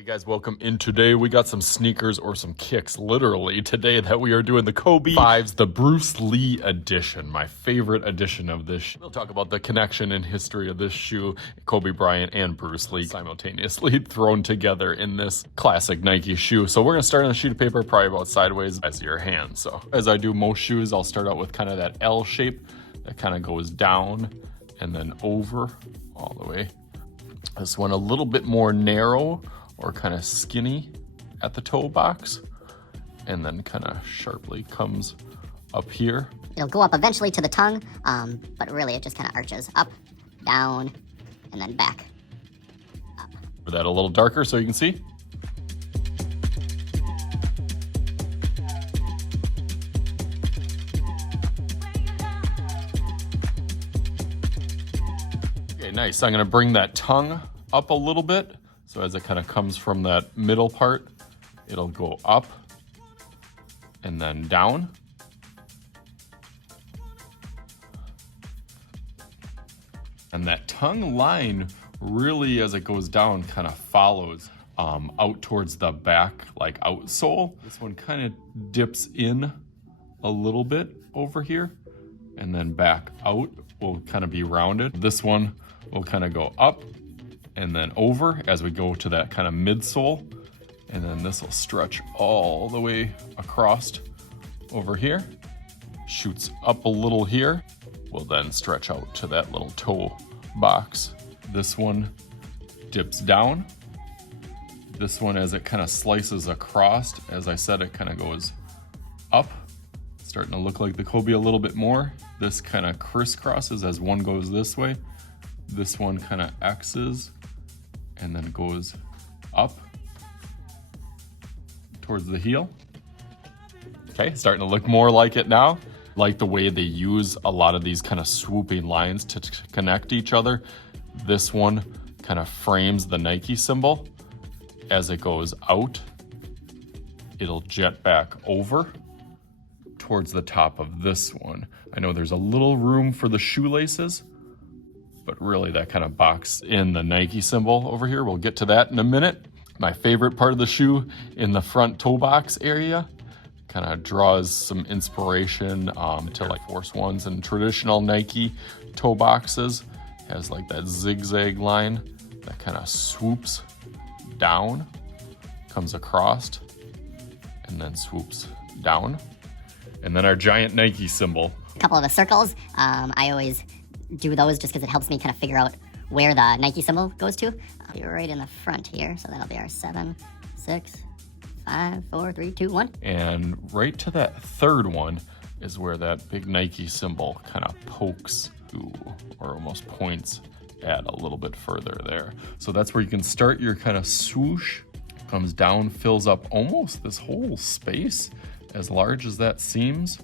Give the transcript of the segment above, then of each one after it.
Hey guys, welcome in. Today we got some sneakers or some kicks literally today that we are doing the Kobe 5s, the Bruce Lee edition, my favorite edition of this shoe. We'll talk about the connection and history of this shoe, Kobe Bryant and Bruce Lee simultaneously thrown together in this classic Nike shoe. So we're gonna start on a sheet of paper, probably about sideways as your hand. So as I do most shoes, I'll start out with kind of that L shape that kind of goes down and then over all the way. This one a little bit more narrow or kind of skinny at the toe box, and then kind of sharply comes up here. It'll go up eventually to the tongue, but really it just kind of arches up, down, and then back up. For that a little darker so you can see. Okay, nice. I'm gonna bring that tongue up a little bit. So as it kind of comes from that middle part, it'll go up and then down. And that tongue line really, as it goes down, kind of follows out towards the back, like outsole. This one kind of dips in a little bit over here and then back out will kind of be rounded. This one will kind of go up and then over as we go to that kind of midsole, and then this will stretch all the way across over here, shoots up a little here, will then stretch out to that little toe box. This one dips down. This one, as it kind of slices across, as I said, it kind of goes up, starting to look like the Kobe a little bit more. This kind of crisscrosses as one goes this way. This one kind of X's and then goes up towards the heel. Okay, starting to look more like it now. Like the way they use a lot of these kind of swooping lines to connect each other. This one kind of frames the Nike symbol. As it goes out, it'll jet back over towards the top of this one. I know there's a little room for the shoelaces, but really that kind of box in the Nike symbol over here. We'll get to that in a minute. My favorite part of the shoe in the front toe box area kind of draws some inspiration to like Force Ones and traditional Nike toe boxes. Has like that zigzag line that kind of swoops down, comes across, and then swoops down. And then our giant Nike symbol. A couple of the circles, I always do those just because it helps me kind of figure out where the Nike symbol goes to. I'll be right in the front here, so that'll be our 7, 6, 5, 4, 3, 2, 1. And right to that third one is where that big Nike symbol kind of pokes to, or almost points at a little bit further there. So that's where you can start your kind of swoosh, comes down, fills up almost this whole space, as large as that seems.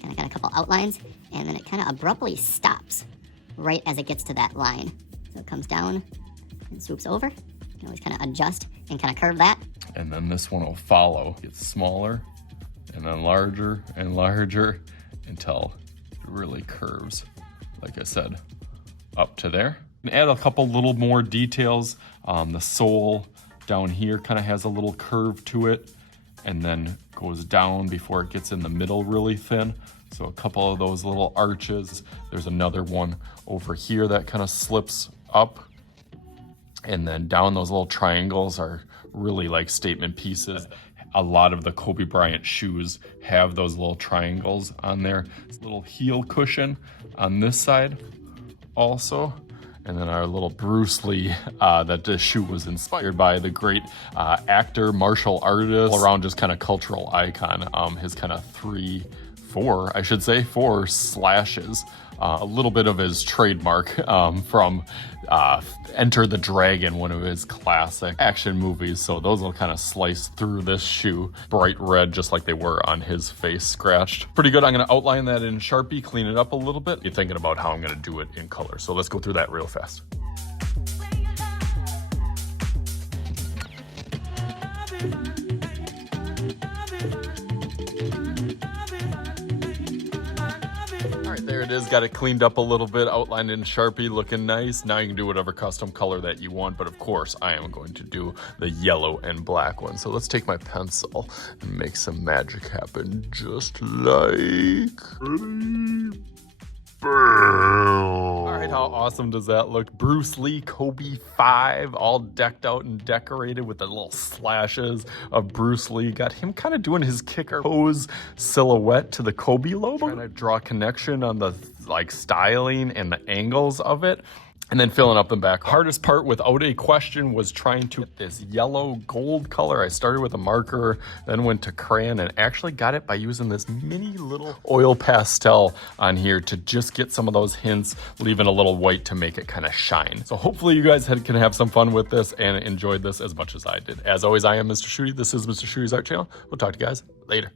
Kind of got a couple outlines, and then it kind of abruptly stops right as it gets to that line. So it comes down and swoops over. You can always kind of adjust and kind of curve that. And then this one will follow. Gets smaller and then larger and larger until it really curves, like I said, up to there. And add a couple little more details. The sole down here kind of has a little curve to it and then goes down before it gets in the middle really thin. So a couple of those little arches. There's another one over here that kind of slips up. And then down those little triangles are really like statement pieces. A lot of the Kobe Bryant shoes have those little triangles on there. It's a little heel cushion on this side also. And then our little Bruce Lee, that this shoe was inspired by, the great actor, martial artist, all around just kind of cultural icon. His kind of four slashes. A little bit of his trademark from Enter the Dragon, one of his classic action movies. So those will kind of slice through this shoe, bright red, just like they were on his face, scratched. Pretty good. I'm going to outline that in Sharpie, clean it up a little bit. You're thinking about how I'm going to do it in color. So let's go through that real fast. All right, there it it is. Got it cleaned up a little bit, outlined in Sharpie, looking nice. Now you can do whatever custom color that you want, but of course I am going to do the yellow and black one. So let's take my pencil and make some magic happen, just like... Ready? All right, how awesome does that look? Bruce Lee Kobe 5, all decked out and decorated with the little slashes of Bruce Lee. Got him kind of doing his kicker pose silhouette to the Kobe logo. Trying to draw a connection on the like styling and the angles of it. And then filling up the back. Hardest part without a question was trying to get this yellow gold color. I started with a marker, then went to crayon and actually got it by using this mini little oil pastel on here to just get some of those hints, leaving a little white to make it kind of shine. So hopefully you guys can have some fun with this and enjoyed this as much as I did. As always, I am Mr. Shooty. This is Mr. Shooty's Art Channel. We'll talk to you guys later.